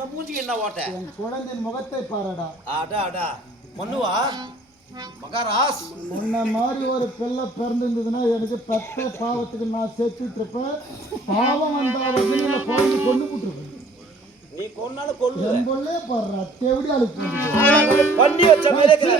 அந்த மூஞ்சிக்கு என்ன ஓட்ட? என் குழந்தையின் முகத்தை பாருடா. அடா அடா மண்ணுவா மகாராஸ். உன்ன மாதிரி ஒரு பிள்ளை பிறந்திருந்ததுன்னா எனக்கு பெத்த பாவத்துக்கு நான் சேர்த்துட்டு இருப்பேன். பாவம் வந்தாவது குழந்தை கொண்டு போட்டுருப்பேன். நீ கொன்னாலும் கொள்ளு. என் பொண்ணே பாடுறா தேவடி அழுப்பு பண்ணி வச்ச மாதிரி